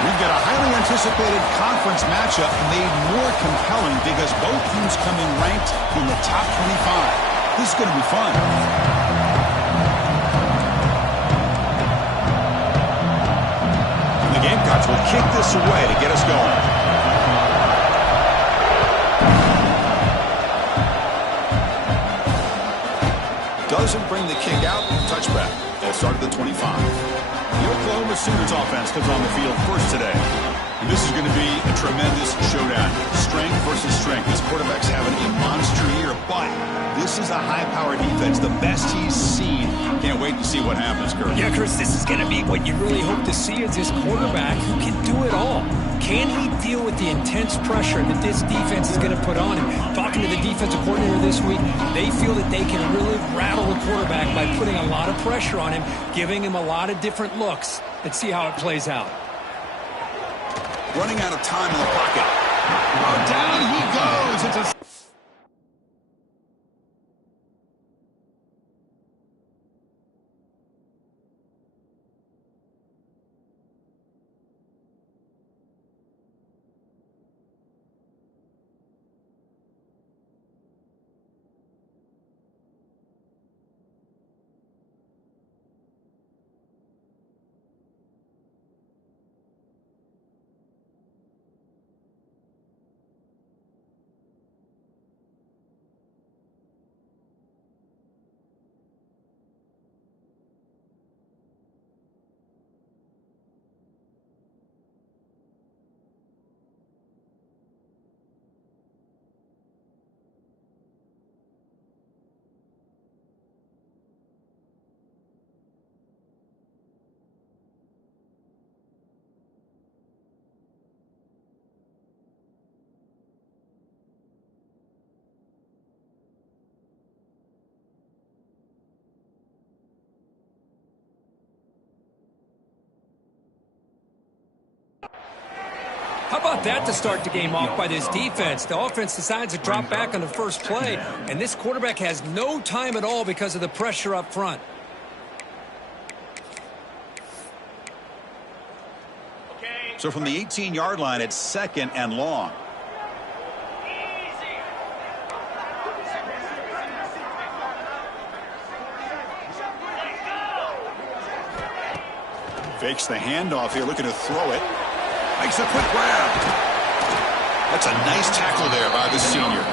We've got a highly anticipated conference matchup made more compelling because both teams come in ranked in the top 25. This is going to be fun. The Gamecocks will kick this away to get us going. Doesn't bring the kick out. Touchback. They'll start at the 25. The Oklahoma Sooners offense comes on the field first today. And this is going to be a tremendous showdown. Strength versus strength. These quarterbacks having a monster year, but this is a high-powered defense, the best he's seen. Can't wait to see what happens, Kurt. Yeah, Chris, this is going to be what you really hope to see is this quarterback who can do it all. Can he deal with the intense pressure that this defense is going to put on him? Talking to the defensive coordinator this week, they feel that they can really rattle the quarterback by putting a lot of pressure on him, giving him a lot of different looks. Let's see how it plays out. Running out of time in the pocket. Oh, down he goes. It's a... How about that to start the game off by this defense? The offense decides to drop back on the first play, and this quarterback has no time at all because of the pressure up front. So from the 18-yard line, it's 2nd and long. Fakes the handoff here, looking to throw it. Makes a quick grab. That's a nice tackle there by the senior.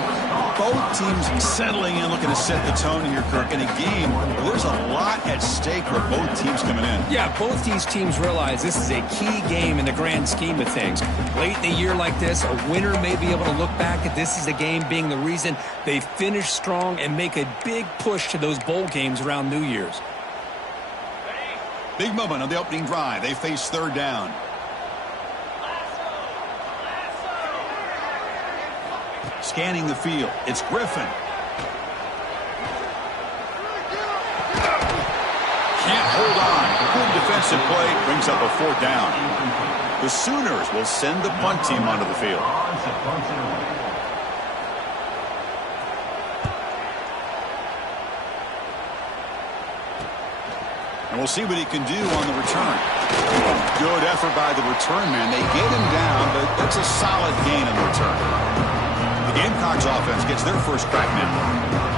Both teams settling in, looking to set the tone here, Kirk. In a game where there's a lot at stake for both teams coming in. Yeah, both these teams realize this is a key game in the grand scheme of things. Late in a year like this, a winner may be able to look back at this as a game being the reason they finish strong and make a big push to those bowl games around New Year's. Big moment on the opening drive. They face 3rd down. Scanning the field. It's Griffin. Can't hold on. Good defensive play. Brings up a 4th down. The Sooners will send the punt team onto the field. And we'll see what he can do on the return. Good effort by the return man. They get him down, but that's a solid gain on the return. The Gamecocks offense gets their first crack now.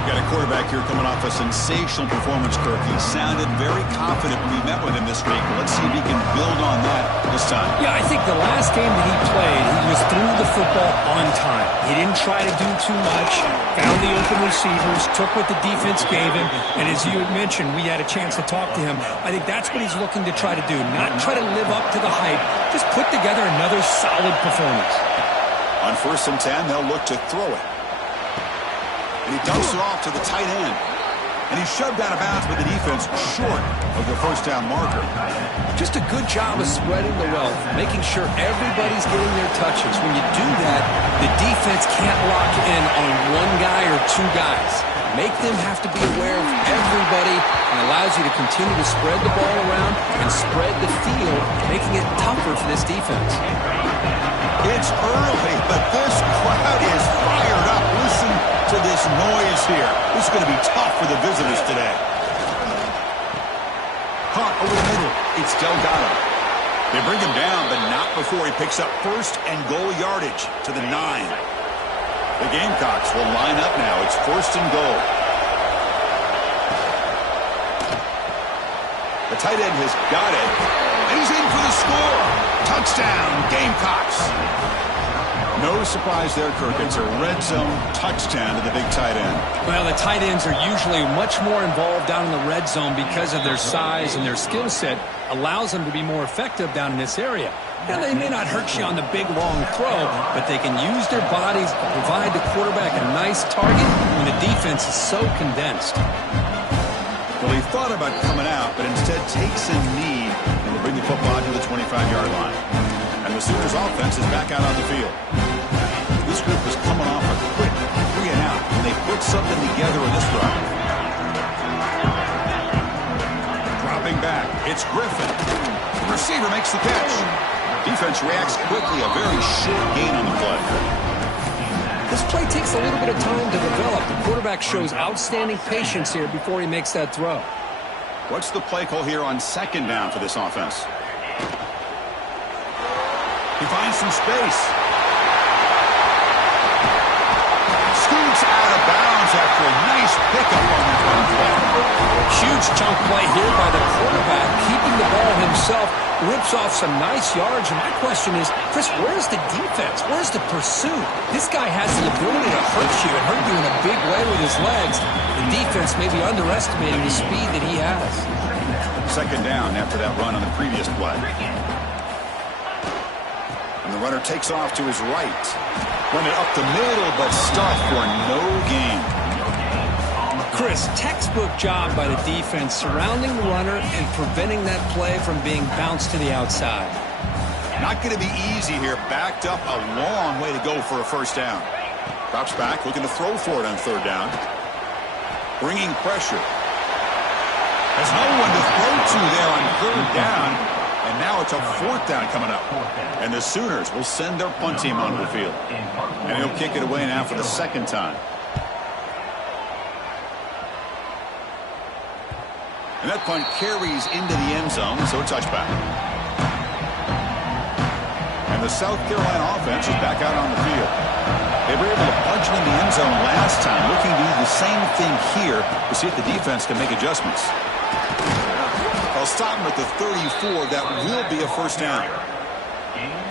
Got a quarterback here coming off a sensational performance, Kirk. He sounded very confident when we met with him this week. Let's see if he can build on that this time. Yeah, I think the last game that he played, he was through the football on time. He didn't try to do too much, found the open receivers, took what the defense gave him, and as you had mentioned, we had a chance to talk to him. I think that's what he's looking to try to do, not try to live up to the hype, just put together another solid performance. On 1st and 10, they'll look to throw it. And he dumps it off to the tight end. And he's shoved out of bounds with the defense short of the 1st down marker. Just a good job of spreading the wealth, making sure everybody's getting their touches. When you do that, the defense can't lock in on one guy or 2 guys. Make them have to be aware of everybody and allows you to continue to spread the ball around and spread the field, making it tougher for this defense. It's early, but this crowd is fired up. Listen to this noise here. This is going to be tough for the visitors today. Caught over the middle. It's Delgado. They bring him down, but not before he picks up first and goal yardage to the 9. The Gamecocks will line up now. It's first and goal. The tight end has got it, and he's in for the score. Touchdown, Gamecocks. No surprise there, Kirk. It's a red zone touchdown to the big tight end. Well, the tight ends are usually much more involved down in the red zone because of their size, and their skill set allows them to be more effective down in this area. Now, they may not hurt you on the big, long throw, but they can use their bodies to provide the quarterback a nice target when the defense is so condensed. Well, he thought about coming out, but instead takes a knee and will bring the football to the 25-yard line. And the Sooners offense is back out on the field. This group was coming off a quick 3 and out, and they put something together in this drive. Dropping back, it's Griffin. The receiver makes the catch. Defense reacts quickly, a very short gain on the play. This play takes a little bit of time to develop. The quarterback shows outstanding patience here before he makes that throw. What's the play call here on second down for this offense? He finds some space. Scoots out of bounds after a nice pickup on the run play. Huge chunk play here by the quarterback, keeping the ball himself, rips off some nice yards. And my question is, Chris, where's the defense? Where's the pursuit? This guy has the ability to hurt you and hurt you in a big way with his legs. The defense may be underestimating the speed that he has. Second down after that run on the previous play. And the runner takes off to his right. Run it up the middle, but stuffed for no gain. Chris, textbook job by the defense surrounding the runner and preventing that play from being bounced to the outside. Not going to be easy here. Backed up a long way to go for a first down. Drops back, looking to throw for it on third down. Bringing pressure. There's no one to throw to there on third down. And now it's a fourth down coming up. And the Sooners will send their punt team onto the field. And he'll kick it away now for the second time. And that punt carries into the end zone, so a touchback. And the South Carolina offense is back out on the field. They were able to punch it in the end zone last time, looking to do the same thing here to see if the defense can make adjustments. They'll stop him at the 34. That will be a first down.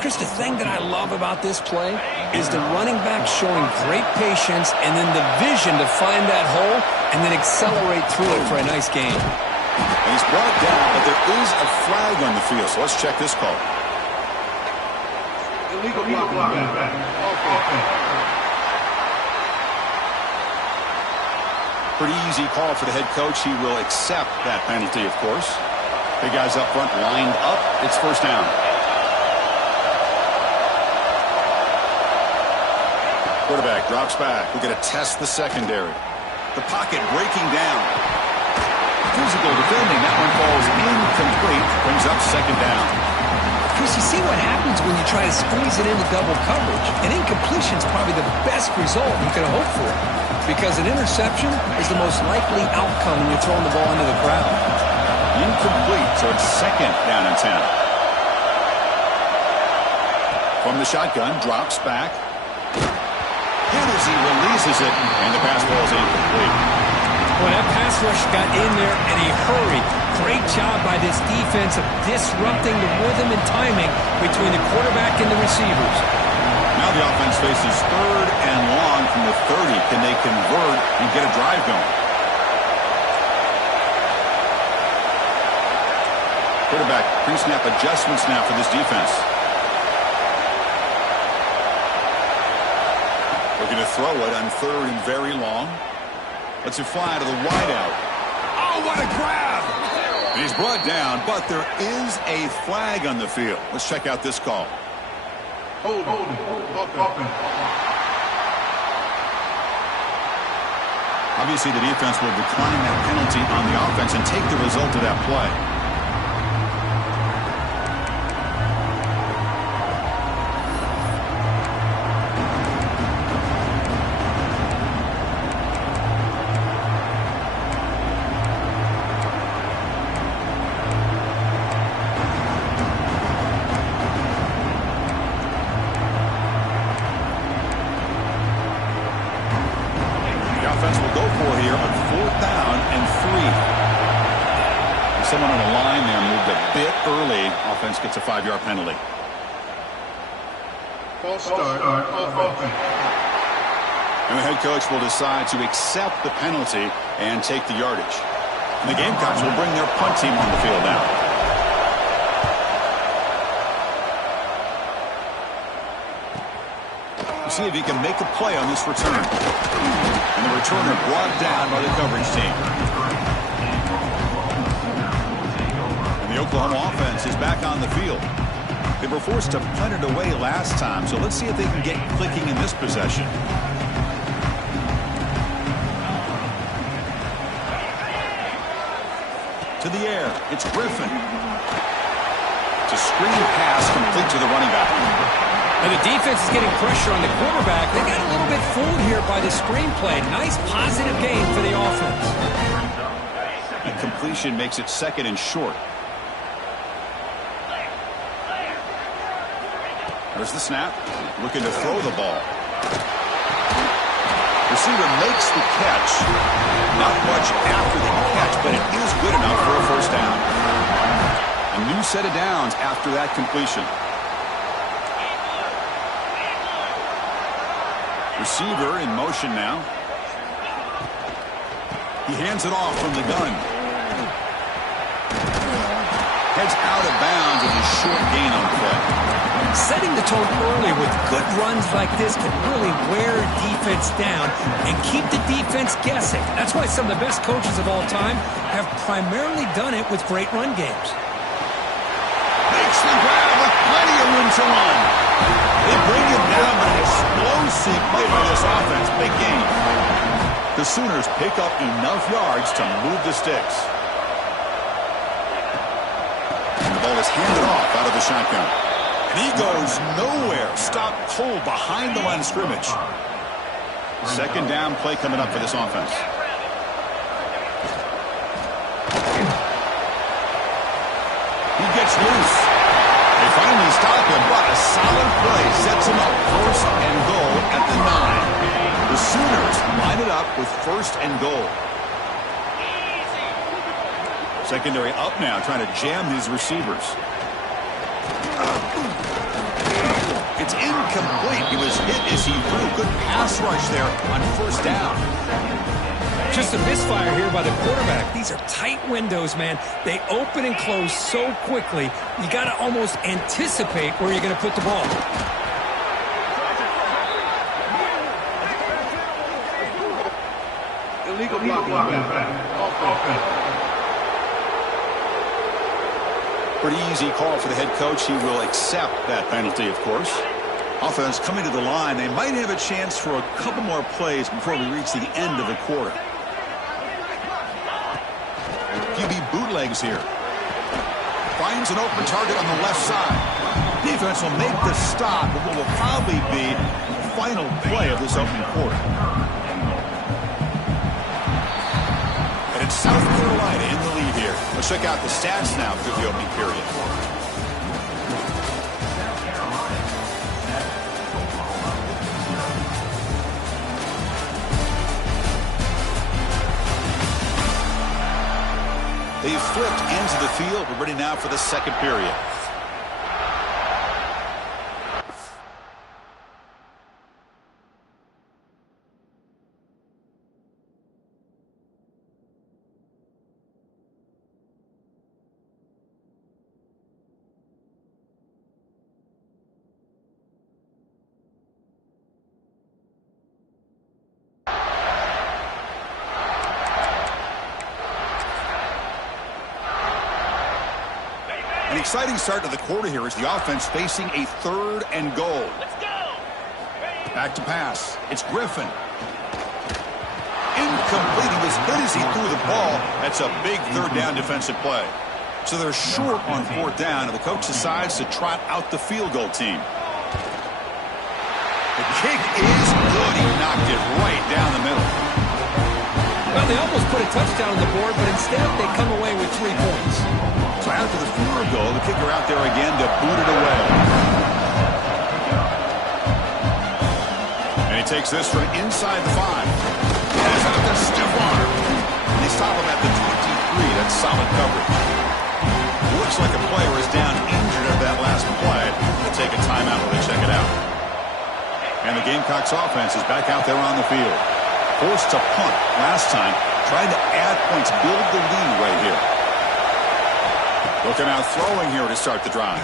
Chris, the thing that I love about this play is the running back showing great patience and then the vision to find that hole and then accelerate through it for a nice gain. And he's brought down, but there is a flag on the field, so let's check this call. Illegal blocking. Pretty easy call for the head coach. He will accept that penalty, of course. Big guys up front lined up. It's first down. Quarterback drops back. We're going to test the secondary. The pocket breaking down. Physical defending. That one falls incomplete. Brings up second down. Chris, you see what happens when you try to squeeze it into double coverage. An incompletion is probably the best result you can hope for, because an interception is the most likely outcome when you're throwing the ball into the crowd. Incomplete, so it's second down and 10. From the shotgun, drops back. Hit as he releases it, and the pass ball is incomplete. Well, that pass rush got in there in a hurry. Great job by this defense of disrupting the rhythm and timing between the quarterback and the receivers. Now the offense faces third and long from the 30. Can they convert and get a drive going? Quarterback pre-snap adjustments now for this defense. Looking to throw it on third and very long. Lets it fly to the wideout. Oh, what a grab! And he's brought down, but there is a flag on the field. Let's check out this call. Hold. Obviously, the defense will decline that penalty on the offense and take the result of that play. Offense gets a 5-yard penalty. False start. Offense. And the head coach will decide to accept the penalty and take the yardage. And the Gamecocks will bring their punt team on the field now. See if he can make a play on this return. And the returner brought down by the coverage team. And the Oklahoma offense is back on the field. They were forced to punt it away last time, so let's see if they can get clicking in this possession. To the air, it's Griffin. It's a screen pass complete to the running back. And the defense is getting pressure on the quarterback. They got a little bit fooled here by the screenplay. Nice positive gain for the offense. And completion makes it 2nd and short. There's the snap. Looking to throw the ball. Receiver makes the catch. Not much after the catch, but it is good enough for a first down. A new set of downs after that completion. Receiver in motion now. He hands it off from the gun. Heads out of bounds with a short gain on the play. Setting the tone early with good runs like this can really wear a defense down and keep the defense guessing. That's why some of the best coaches of all time have primarily done it with great run games. Makes the grab with plenty of room to run. They bring him down, but an explosive play by this offense. Big gain. The Sooners pick up enough yards to move the sticks. And the ball is handed off out of the shotgun. And he goes nowhere. Stopped cold behind the line of scrimmage. 2nd down play coming up for this offense. He gets loose. They finally stop him, but a solid play sets him up 1st and goal at the 9. The Sooners line it up with 1st and goal. Secondary up now, trying to jam these receivers. It's incomplete. He was hit as he threw. Good pass rush there on 1st down. Just a misfire here by the quarterback. These are tight windows, man. They open and close so quickly. You got to almost anticipate where you're going to put the ball. Illegal blocking. Pretty easy call for the head coach. He will accept that penalty, of course. Offense coming to the line. They might have a chance for a couple more plays before we reach the end of the quarter. QB bootlegs here. Finds an open target on the left side. Defense will make the stop, but what will probably be the final play of this opening quarter. And it's South Carolina in the lead here. Let's check out the stats now through the opening period. They've flipped into the field. We're ready now for the 2nd period. An exciting start to the quarter here as the offense facing a 3rd and goal. Let's go. Back to pass. It's Griffin. Incomplete. He was hit as he threw the ball. That's a big 3rd down defensive play. So they're short on 4th down, and the coach decides to trot out the field goal team. The kick is good. He knocked it right down the middle. Well, they almost put a touchdown on the board, but instead they come away with 3 points. So after the field goal, the kicker out there again to boot it away. And he takes this from inside the 5. And it's out to stiff arm. They stop him at the 23. That's solid coverage. Looks like a player is down And the Gamecocks offense is back out there on the field. Forced to punt last time. Trying to add points, build the lead right here. Looking out throwing here to start the drive.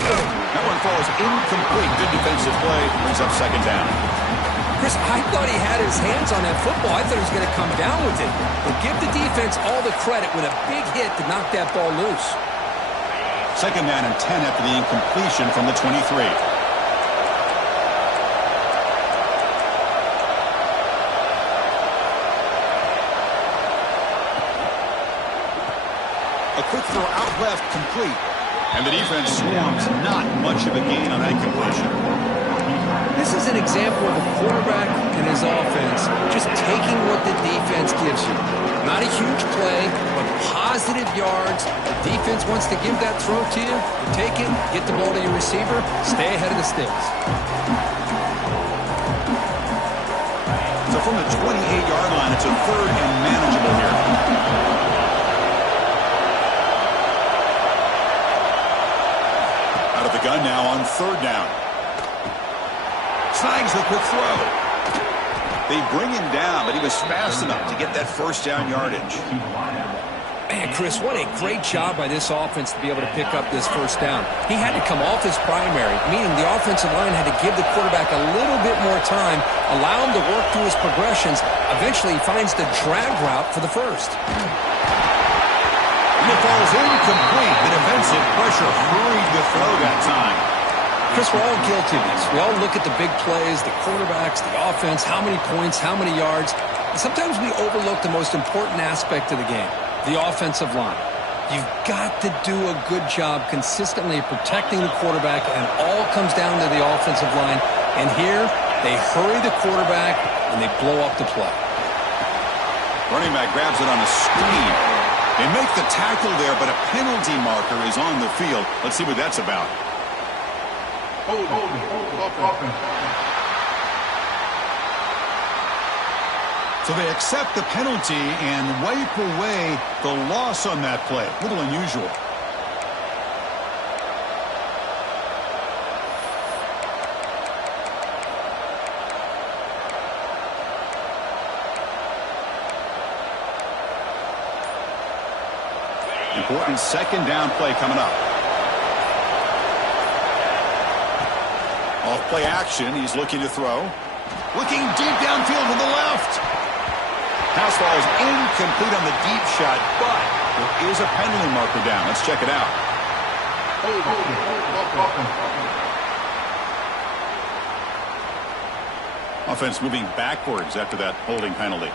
That one falls incomplete. Good defensive play. Brings up second down. Chris, I thought he had his hands on that football. I thought he was going to come down with it. But give the defense all the credit with a big hit to knock that ball loose. Second down and 10 after the incompletion from the 23. A quick throw out left, complete. And the defense swarms. Not much of a gain on that completion. This is an example of a quarterback and his offense just taking what the defense gives you. Not a huge play, but positive yards. The defense wants to give that throw to you. You take it, get the ball to your receiver, stay ahead of the sticks. So from the 28-yard line, it's a third and manageable here. Out of the gun now on third down. Snags the quick throw. They bring him down, but he was fast enough to get that first down yardage. Man, Chris, what a great job by this offense to be able to pick up this first down. He had to come off his primary, meaning the offensive line had to give the quarterback a little bit more time, allow him to work through his progressions. Eventually, he finds the drag route for the first. And it falls incomplete. The defensive pressure hurried the throw that time. Chris, we're all guilty of this. We all look at the big plays, the quarterbacks, the offense, how many points, how many yards. And sometimes we overlook the most important aspect of the game, the offensive line. You've got to do a good job consistently protecting the quarterback, and all comes down to the offensive line. And here, they hurry the quarterback, and they blow up the play. Running back grabs it on a screen. They make the tackle there, but a penalty marker is on the field. Let's see what that's about. Hold offense. So they accept the penalty and wipe away the loss on that play. A little unusual. Important second down play coming up. Off play action. He's looking to throw. Looking deep downfield to the left. Pass ball is incomplete on the deep shot, but there is a penalty marker down. Let's check it out. Offense moving backwards after that holding penalty.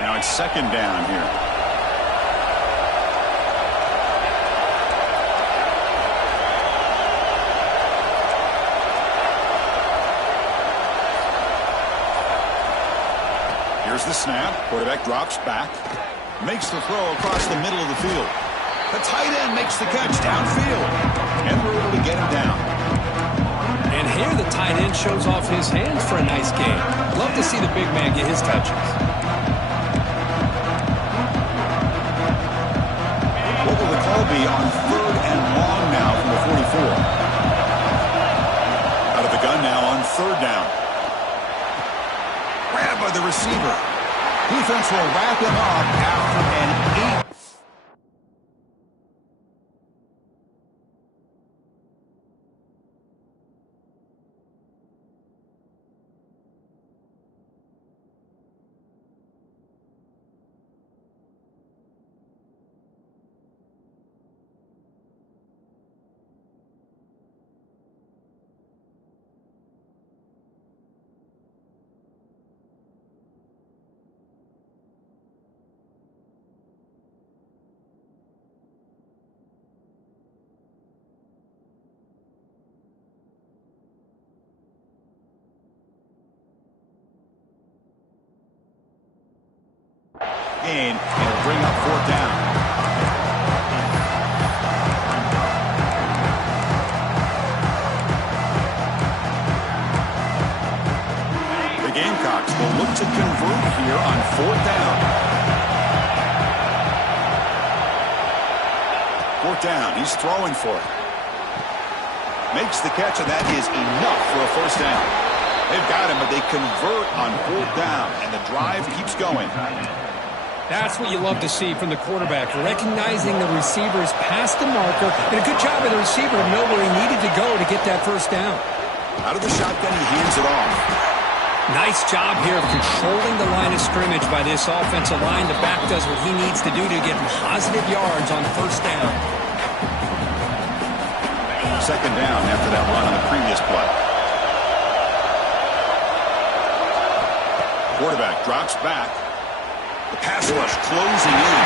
Now it's second down here. Here's the snap. Quarterback drops back. Makes the throw across the middle of the field. The tight end makes the catch downfield. And we're able to get him down. And here the tight end shows off his hands for a nice game. Love to see the big man get his touches. What will the call be on third and long now from the 44? Out of the gun now on third down. Grabbed by the receiver. Defense will wrap him up after an 8. Gain, and it'll bring up fourth down. The Gamecocks will look to convert here on fourth down. Fourth down, he's throwing for it. Makes the catch, and that is enough for a first down. They've got him, but they convert on 4th down, and the drive keeps going. That's what you love to see from the quarterback, recognizing the receiver is past the marker, and a good job of the receiver to know where he needed to go to get that first down. Out of the shotgun, he hands it off. Nice job here of controlling the line of scrimmage by this offensive line. The back does what he needs to do to get positive yards on first down. 2nd down after that run on the previous play. Quarterback drops back. The pass rush closing in.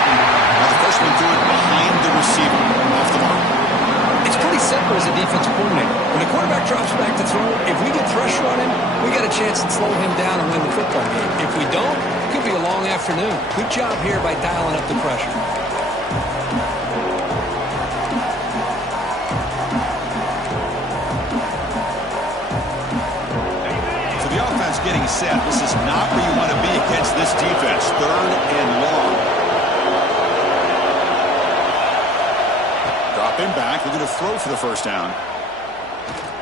Now the freshman threw it behind the receiver. Off the mark. It's pretty simple as a defensive coordinator. When the quarterback drops back to throw, if we get pressure on him, we got a chance to slow him down and win the football game. If we don't, it could be a long afternoon. Good job here by dialing up the pressure. So the offense getting set. This is not where you want to be against this defense. 3rd and long. Him back, looking to throw for the first down.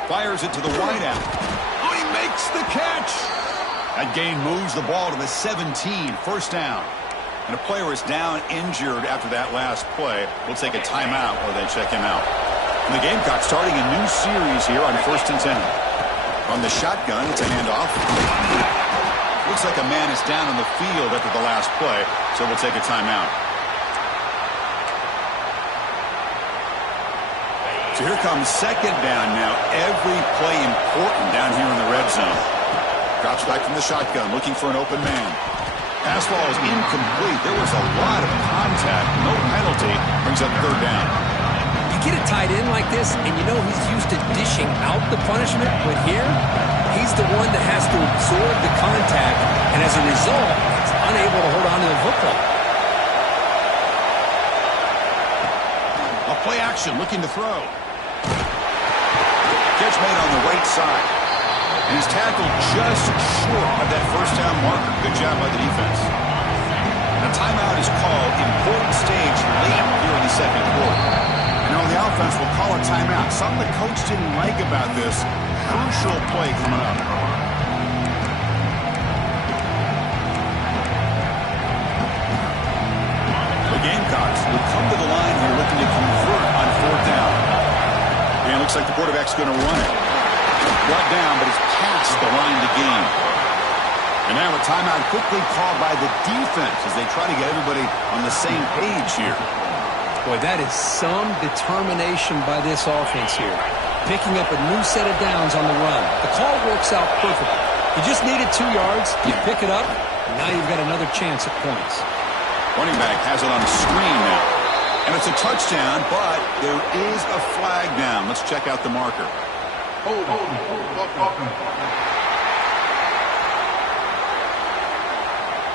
Fires it to the wideout. Oh, he makes the catch. That gain moves the ball to the 17, first down. And a player is down injured after that last play. We'll take a timeout or they check him out. And the Gamecocks starting a new series here on 1st and 10. On the shotgun, it's a handoff. Looks like a man is down on the field after the last play, so we'll take a timeout. So here comes 2nd down now. Every play important down here in the red zone. Drops back from the shotgun, looking for an open man. Pass ball is incomplete. There was a lot of contact. No penalty. Brings up 3rd down. You get it tied in like this, and you know he's used to dishing out the punishment, but here, he's the one that has to absorb the contact, and as a result, he's unable to hold on to the football. A play action, looking to throw. Catch made on the right side. And he's tackled just short of that first down marker. Good job by the defense. A timeout is called. Important stage late here in the 2nd quarter. And now the offense will call a timeout. Something the coach didn't like about this. Crucial play coming up. The Gamecocks will come to the line here looking to convert on 4th down. And it looks like the quarterback's going to run it. Brought down, but it's past the line to gain. And now a timeout quickly called by the defense as they try to get everybody on the same page here. Boy, that is some determination by this offense here. Picking up a new set of downs on the run. The call works out perfectly. You just needed 2 yards, you pick it up, and now you've got another chance at points. Running back has it on the screen now. And it's a touchdown, but there is a flag down. Let's check out the marker.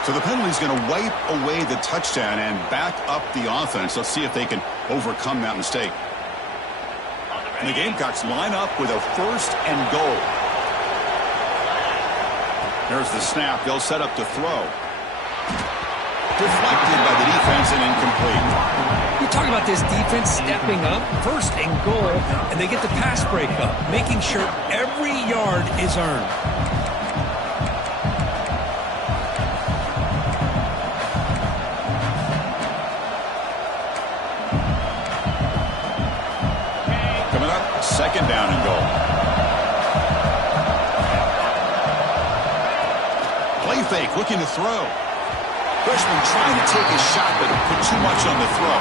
So the penalty is going to wipe away the touchdown and back up the offense. Let's see if they can overcome that mistake. And the Gamecocks line up with a 1st and goal. There's the snap. They'll set up to throw. Deflected by the defense and incomplete. You talk about this defense stepping up, 1st and goal, and they get the pass break up, making sure every yard is earned. Coming up, 2nd down and goal. Play fake, looking to throw. Freshman trying to take a shot, but put too much on the throw.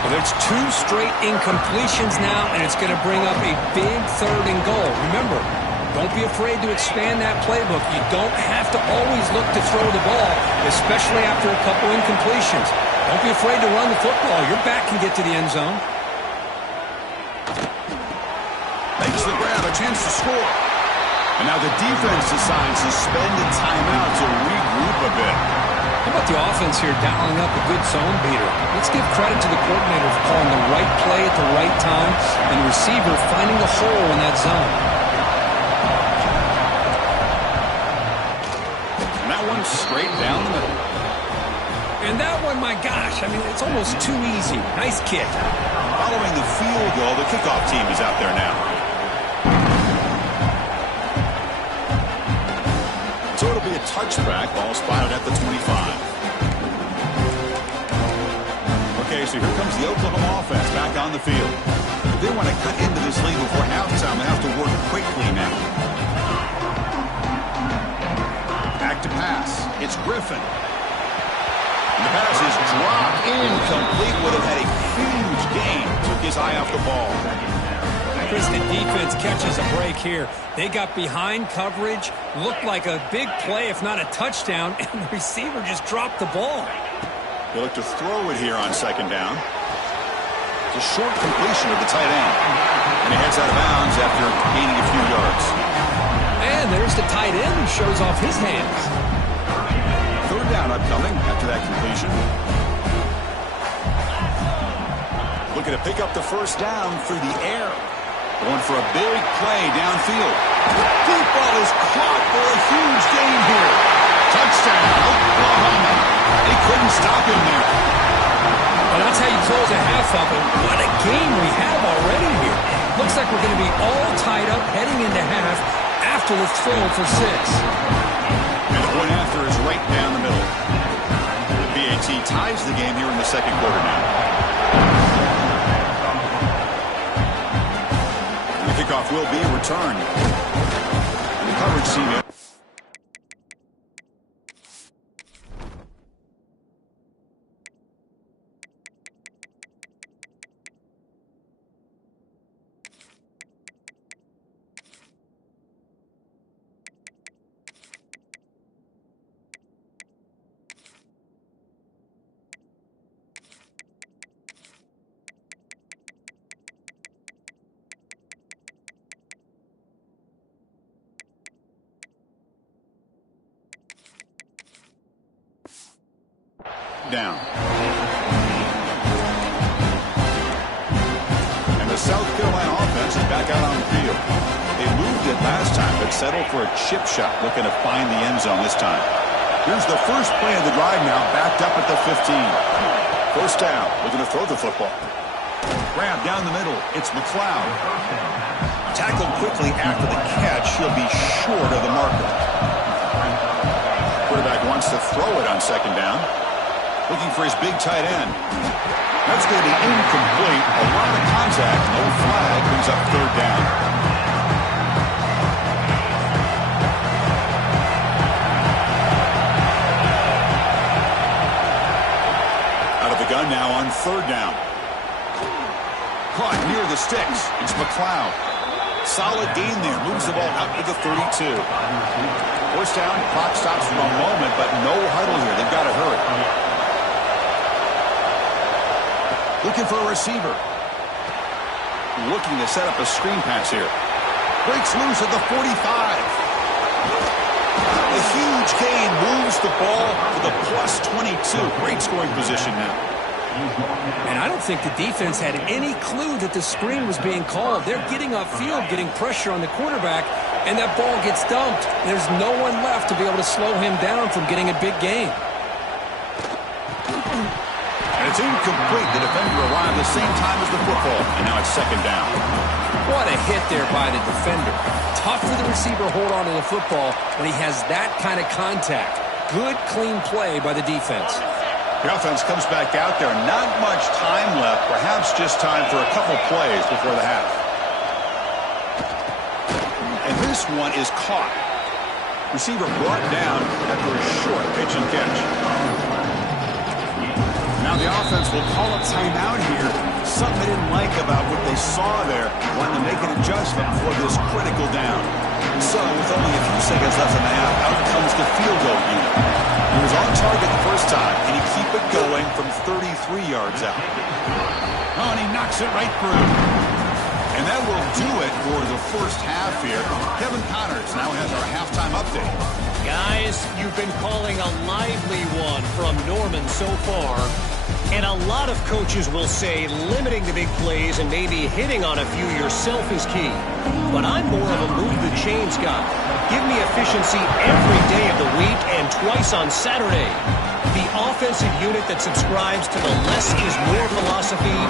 Well, there's 2 straight incompletions now, and it's going to bring up a big 3rd and goal. Remember, don't be afraid to expand that playbook. You don't have to always look to throw the ball, especially after a couple incompletions. Don't be afraid to run the football. Your back can get to the end zone. Makes the grab, a chance to score. And now the defense decides to spend a timeout to regroup a bit. How about the offense here dialing up a good zone beater? Let's give credit to the coordinator for calling the right play at the right time and the receiver finding the hole in that zone. And that one straight down the middle. And that one, my gosh, I mean, it's almost too easy. Nice kick. Following the field goal, the kickoff team is out there now. So it'll be a touchback. Ball spotted at the 25. Okay, so here comes the Oklahoma offense back on the field. If they want to cut into this lead before halftime, they have to work quickly now. Back to pass. It's Griffin. And the pass is dropped incomplete. Would have had a huge gain. Took his eye off the ball. Chris, the defense catches a break here. They got behind coverage, looked like a big play, if not a touchdown, and the receiver just dropped the ball. They look to throw it here on second down. It's a short completion of the tight end. And he heads out of bounds after gaining a few yards. And there's the tight end who shows off his hands. Third down upcoming after that completion. Looking to pick up the first down through the air. Going for a big play downfield. Deep ball is caught for a huge gain here. Touchdown, Oklahoma. They couldn't stop him there. Well, that's how you close a half up. And what a game we have already here. Looks like we're going to be all tied up heading into half after the throw for 6. And the point after is right down the middle. The BAT ties the game here in the second quarter now. Kickoff will be returned. And the coverage team. Down. And the South Carolina offense is back out on the field. They moved it last time, but settled for a chip shot, looking to find the end zone this time. Here's the first play of the drive now, backed up at the 15. First down, looking to throw the football. Grab down the middle, it's McLeod. Tackled quickly after the catch, he'll be short of the marker. Quarterback wants to throw it on second down. Looking for his big tight end. That's going to be incomplete. A lot of contact. No flag. Brings up third down. Out of the gun now on third down. Caught near the sticks. It's McLeod. Solid gain there. Moves the ball out to the 32. First down. Clock stops for a moment, but no huddle here. They've got to hurry. Looking for a receiver. Looking to set up a screen pass here. Breaks loose at the 45. A huge gain moves the ball to the plus 22. Great scoring position now. And I don't think the defense had any clue that the screen was being called. They're getting upfield, getting pressure on the quarterback, and that ball gets dumped. There's no one left to be able to slow him down from getting a big gain. And it's incomplete. The defender arrived the same time as the football, and now it's second down. What a hit there by the defender. Tough for the receiver to hold on to the football when he has that kind of contact. Good, clean play by the defense. The offense comes back out there. Not much time left. Perhaps just time for a couple plays before the half. And this one is caught. Receiver brought down after a short pitch and catch. Now the offense will call a timeout here. Something they didn't like about what they saw there. Wanted to make an adjustment for this critical down. So with only a few seconds left in the half, out comes the field goal unit. He was on target the first time, and he keep it going from 33 yards out. Oh, and he knocks it right through. And that will do it for the first half here. Kevin Connors now has our halftime update. Guys, you've been calling a lively one from Norman so far. And a lot of coaches will say limiting the big plays and maybe hitting on a few yourself is key. But I'm more of a move the chains guy. Give me efficiency every day of the week and twice on Saturday. The offensive unit that subscribes to the less is more philosophy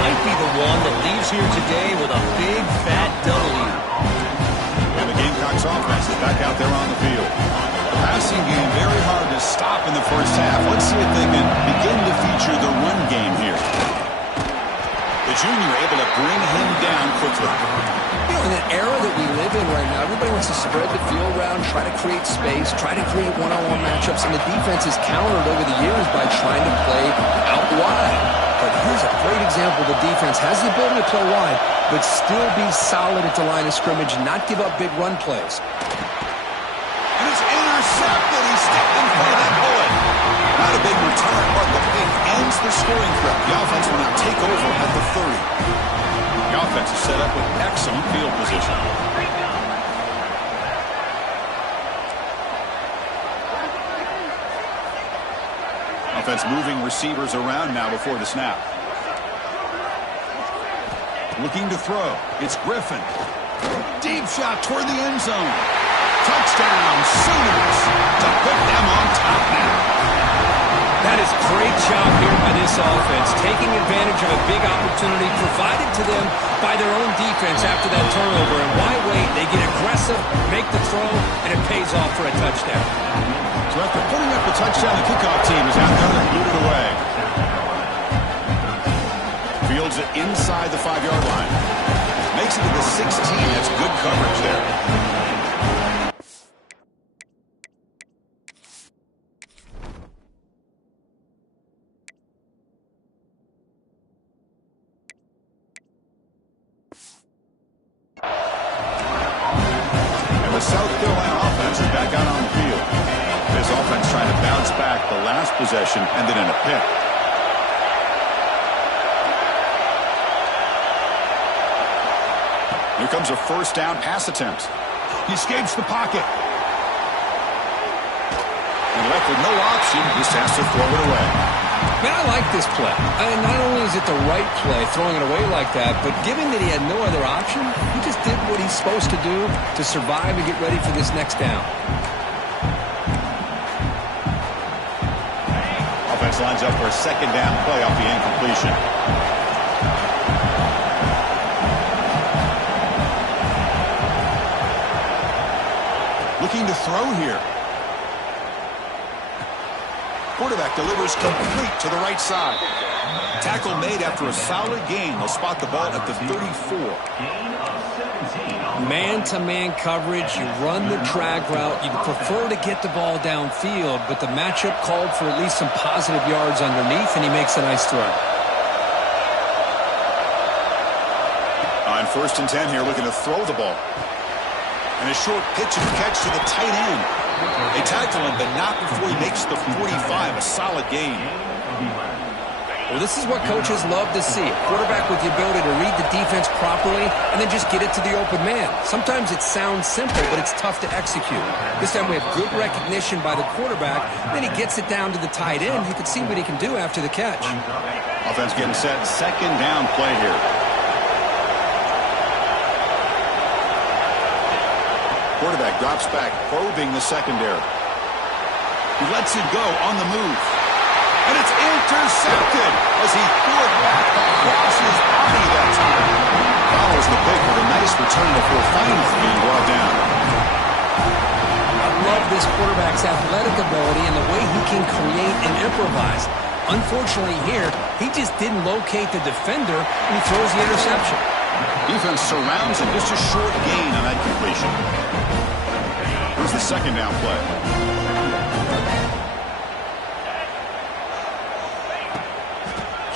might be the one that leaves here today with a big fat W. And the Gamecocks offense is back out there on the field. passing game very hard to stop in the first half. Let's see if they can begin to feature the run game here. The junior able to bring him down quickly. You know, in an era that we live in right now, everybody wants to spread the field around, try to create space, try to create one-on-one matchups, and the defense is countered over the years by trying to play out wide. But here's a great example. The defense has the ability to play wide, but still be solid at the line of scrimmage and not give up big run plays. And it's intercepted. He stepped in front of that bullet. Not a big return, but the pick ends the scoring threat. The offense will now take over at the 30. The offense is set up with excellent field position. Offense moving receivers around now before the snap. Looking to throw. It's Griffin. Deep shot toward the end zone. Touchdown, Sooners, to put them on top now. That is great job here by this offense, taking advantage of a big opportunity provided to them by their own defense after that turnover. And why wait? They get aggressive, make the throw, and it pays off for a touchdown. So after putting up the touchdown, the kickoff team is out there and booted away. Fields it inside the 5-yard line. Makes it to the 16. That's good coverage there. The South Carolina offense is back out on the field. This offense trying to bounce back the last possession, ended in a pick. Here comes a first down pass attempt. He escapes the pocket. And left with no option, just has to throw it away. Man, I like this play. Not only is it the right play, throwing it away like that, but given that he had no other option, he just did what he's supposed to do to survive and get ready for this next down. Offense lines up for a second down play off the incompletion. Looking to throw here. Quarterback delivers complete to the right side. Tackle made after a solid gain. They'll spot the ball at the 34. Man-to-man coverage, you run the drag route. You'd prefer to get the ball downfield, but the matchup called for at least some positive yards underneath, and he makes a nice throw. On 1st and 10 here, looking to throw the ball. And a short pitch and catch to the tight end. They tackle him, but not before he makes the 45. A solid gain. Well, this is what coaches love to see. A quarterback with the ability to read the defense properly and then just get it to the open man. Sometimes it sounds simple, but it's tough to execute. This time we have good recognition by the quarterback. Then he gets it down to the tight end. You can see what he can do after the catch. Offense getting set. Second down play here. Quarterback drops back, probing the secondary. He lets it go on the move. And it's intercepted as he threw it back across his body that time. Follows the pick with a nice return before finally being brought down. I love this quarterback's athletic ability and the way he can create and improvise. Unfortunately here, he just didn't locate the defender and he throws the interception. Defense surrounds him, just a short gain on that completion. Here's the second down play.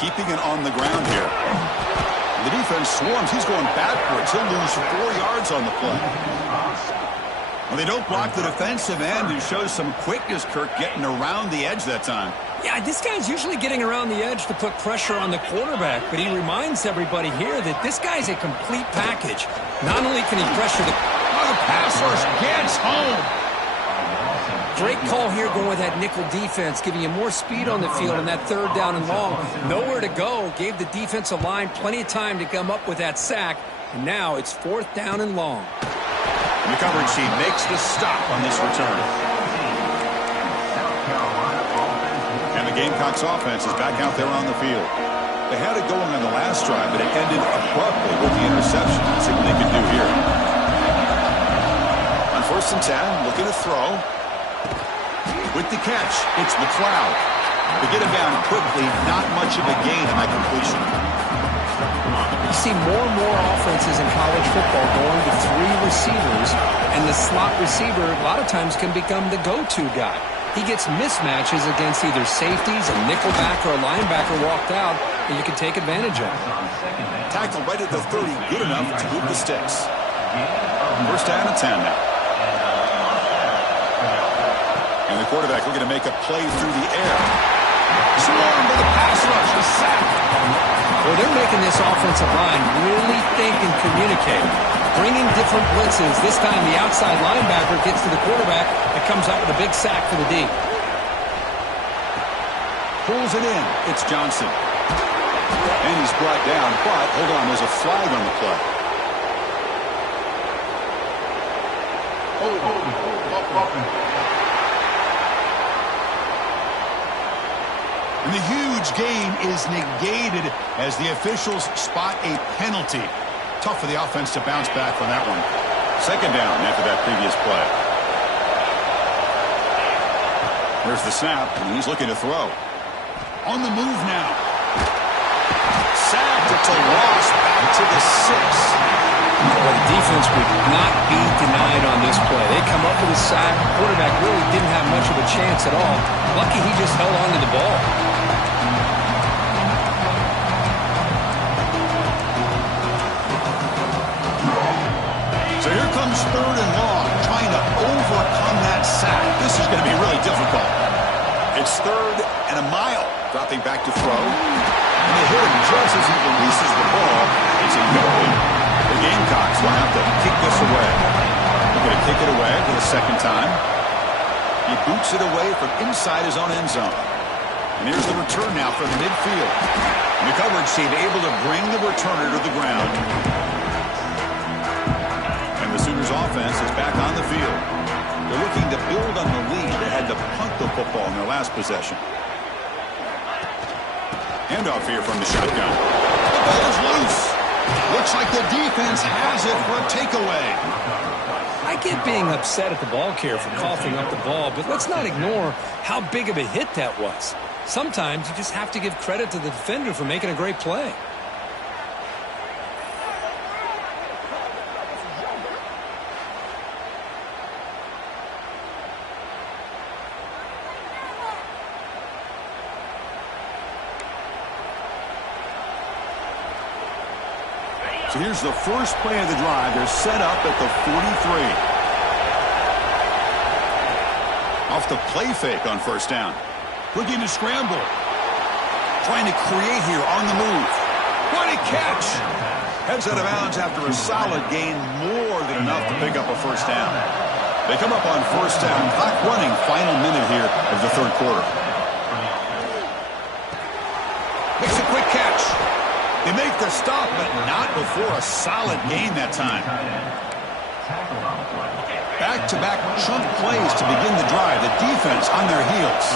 Keeping it on the ground here. The defense swarms. He's going backwards. He'll lose 4 yards on the play. Well, they don't block the defensive end, who shows some quickness, Kirk, getting around the edge that time. Yeah, this guy's usually getting around the edge to put pressure on the quarterback, but he reminds everybody here that this guy's a complete package. Not only can he pressure the pass rush gets home. Great call here going with that nickel defense, giving you more speed on the field on that 3rd down and long. Nowhere to go. Gave the defensive line plenty of time to come up with that sack. And now it's 4th down and long. And the coverage team makes the stop on this return. And the Gamecocks offense is back out there on the field. They had it going on the last drive, but it ended abruptly with the interception. Let's see what they can do here. On 1st and 10, looking to throw. With the catch, it's McLeod. They get him down quickly, not much of a gain on that completion. You see more and more offenses in college football going to 3 receivers, and the slot receiver a lot of times can become the go-to guy. He gets mismatches against either safeties, a nickelback, or a linebacker walked out, and you can take advantage of it. Tackle right at the 30, good enough to move the sticks. First down and 10 now. And the quarterback looking to make a play through the air. Swarmed by the pass rush, a sack. Well, they're making this offensive line really think and communicate. Bringing different blitzes. This time the outside linebacker gets to the quarterback and comes up with a big sack for the D. Pulls it in. It's Johnson. And he's brought down, but hold on, there's a flag on the play. And the huge gain is negated as the officials spot a penalty. Tough for the offense to bounce back from that one. Second down after that previous play. There's the snap, and he's looking to throw. On the move now. Sacked. It's a loss back to the 6. Well, the defense would not be denied on this play. They come up with a sack. The quarterback really didn't have much of a chance at all. Lucky he just held on to the ball. So here comes third and long, trying to overcome that sack. This is going to be really difficult. It's third and a mile. Dropping back to throw. And they hit him just as he releases the ball. It's incomplete. The Gamecocks will have to kick this away. They're going to kick it away for the second time. He boots it away from inside his own end zone. And here's the return now from midfield. And the coverage team able to bring the returner to the ground. And the Sooners offense is back on the field. They're looking to build on the lead. They had to punt the football in their last possession. Handoff here from the shotgun. The ball is loose. Looks like the defense has it for a takeaway. I get being upset at the ball carrier for coughing up the ball, but let's not ignore how big of a hit that was. Sometimes you just have to give credit to the defender for making a great play. So here's the first play of the drive. They're set up at the 43. Off the play fake on first down. Looking to scramble. Trying to create here on the move. What a catch! Heads out of bounds after a solid gain, more than enough to pick up a first down. They come up on first down. Clock running, final minute here of the third quarter. Makes a quick catch. They make the stop, but not before a solid gain that time. Back-to-back chunk plays to begin the drive. The defense on their heels.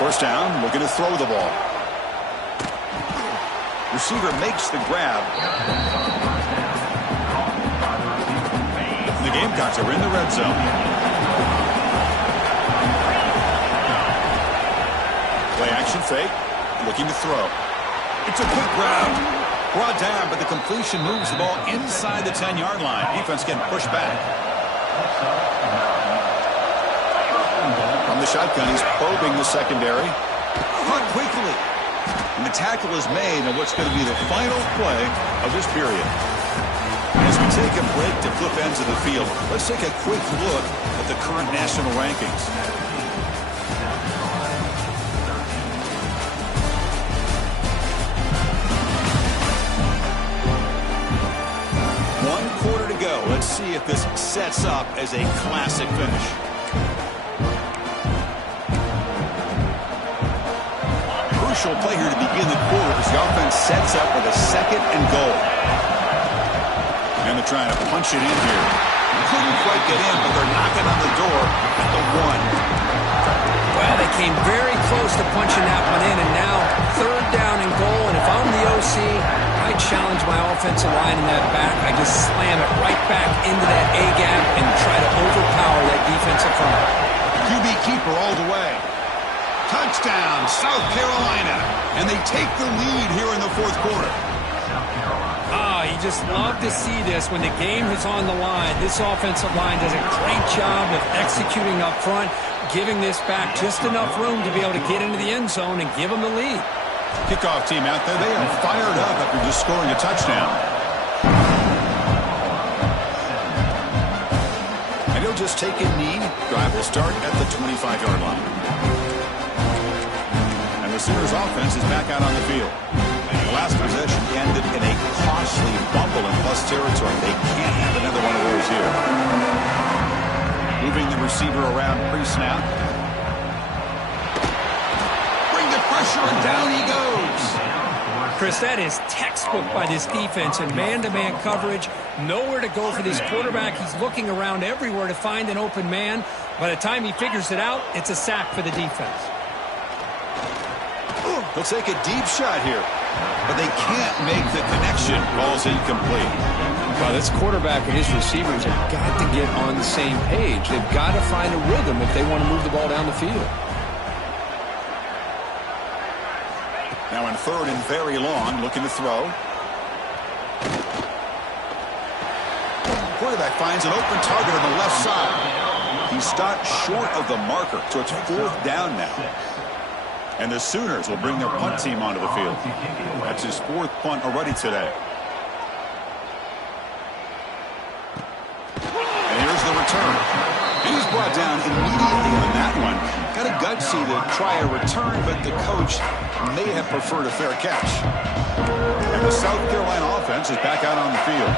First down, looking to throw the ball. Receiver makes the grab. The Gamecocks are in the red zone. Play action fake, looking to throw. It's a quick grab. Brought down, but the completion moves the ball inside the 10-yard line. Defense getting pushed back. From the shotgun, he's probing the secondary. Caught quickly. And the tackle is made on what's going to be the final play of this period. As we take a break to flip ends of the field, let's take a quick look at the current national rankings. Let's see if this sets up as a classic finish. Crucial play here to begin the quarter as the offense sets up with a second and goal. And they're trying to punch it in here. Couldn't quite get in, but they're knocking on the door at the 1. Well, they came very close to punching that one in, and now third down and goal. And if I'm the OC, I challenge my offensive line in that back, I just slam it right back into that A-gap and try to overpower that defensive front. QB keeper all the way. Touchdown, South Carolina. And they take the lead here in the fourth quarter. You just love to see this when the game is on the line. This offensive line does a great job of executing up front, giving this back just enough room to be able to get into the end zone and give them the lead. Kickoff team out there, they are fired up after just scoring a touchdown. And he'll just take a knee. Drive will start at the 25-yard line. And the Sooners offense is back out on the field. The last possession ended in a costly fumble in plus territory. They can't have another one of those here. Moving the receiver around pre-snap. Bring the pressure, and down he goes. Chris, that is textbook by this defense in man-to-man coverage. Nowhere to go for this quarterback. He's looking around everywhere to find an open man. By the time he figures it out, it's a sack for the defense. They'll take a deep shot here, but they can't make the connection. Ball's incomplete. Well, this quarterback and his receivers have got to get on the same page. They've got to find a rhythm if they want to move the ball down the field. Now in third and very long, looking to throw. Quarterback finds an open target on the left side. He stopped short of the marker, so it's fourth down now. And the Sooners will bring their punt team onto the field. That's his fourth punt already today. And here's the return. And he's brought down immediately on that one. Got a gutsy to try a return, but the coach may have preferred a fair catch. And the South Carolina offense is back out on the field.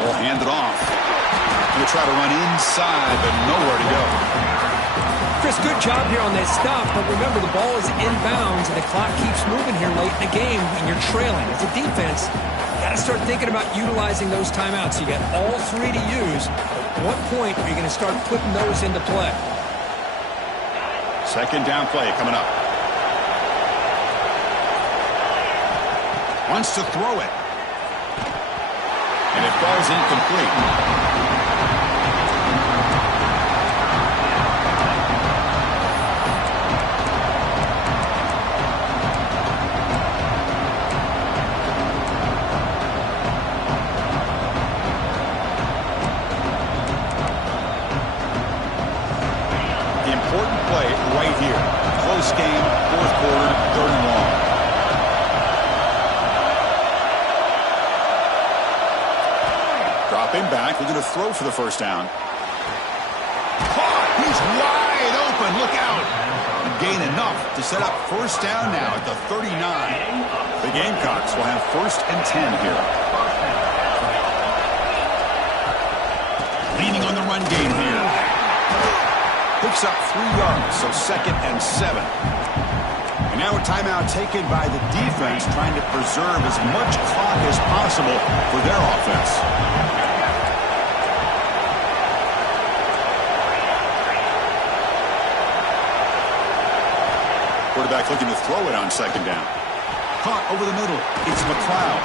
We'll hand it off. Going to try to run inside, but nowhere to go. Chris, good job here on that stop, but remember the ball is inbounds and the clock keeps moving here late in the game and you're trailing. As a defense, you got to start thinking about utilizing those timeouts. You got all three to use. At what point are you going to start putting those into play? Second down play coming up. Wants to throw it. And it falls incomplete. Game, fourth quarter, third and long. Dropping back, we're going to throw for the first down. Caught! He's wide open, look out! Gain enough to set up first down now at the 39. The Gamecocks will have first and 10 here. Leaning on the run game here. Picks up 3 yards, so second and 7. And now a timeout taken by the defense, trying to preserve as much clock as possible for their offense. Quarterback looking to throw it on second down. Caught over the middle. It's McLeod.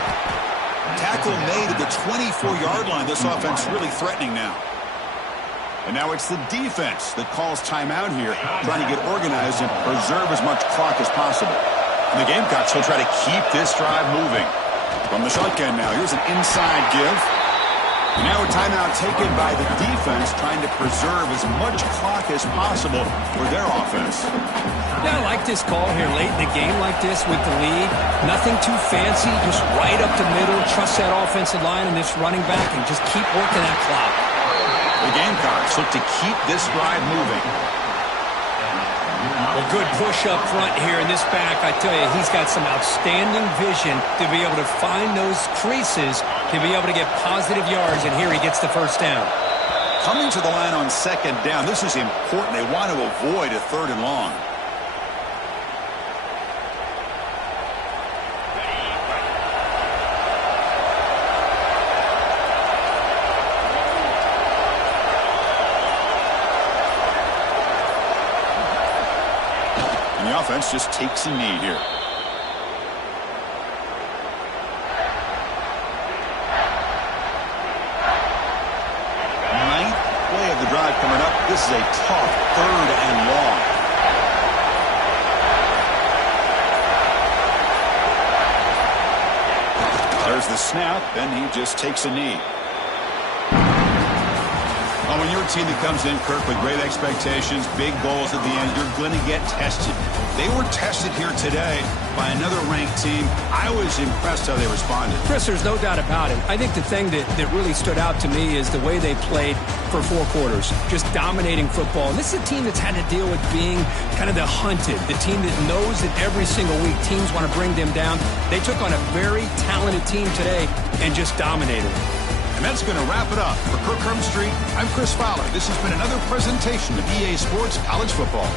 Tackle made at the 24-yard line. This offense really threatening now. And now it's the defense that calls timeout here, trying to get organized and preserve as much clock as possible. And the Gamecocks will try to keep this drive moving. From the shotgun now, here's an inside give. And now a timeout taken by the defense, trying to preserve as much clock as possible for their offense. Yeah, I like this call here late in the game like this with the lead. Nothing too fancy, just right up the middle. Trust that offensive line and this running back and just keep working that clock. The Gamecocks look to keep this drive moving. Well, good push up front here in this back. I tell you, he's got some outstanding vision to be able to find those creases, to be able to get positive yards, and here he gets the first down. Coming to the line on second down, this is important. They want to avoid a third and long. offense just takes a knee here. Ninth play of the drive coming up. This is a tough 3rd and long. There's the snap, and he just takes a knee. Well, when you're a team that comes in, Kirk, with great expectations, big goals at the end, you're going to get tested. They were tested here today by another ranked team. I was impressed how they responded. Chris, there's no doubt about it. I think the thing that really stood out to me is the way they played for 4 quarters, just dominating football. And this is a team that's had to deal with being kind of the hunted, the team that knows that every single week teams want to bring them down. They took on a very talented team today and just dominated them. And that's going to wrap it up. For Kirk Herbstreit, I'm Chris Fowler. This has been another presentation of EA Sports College Football.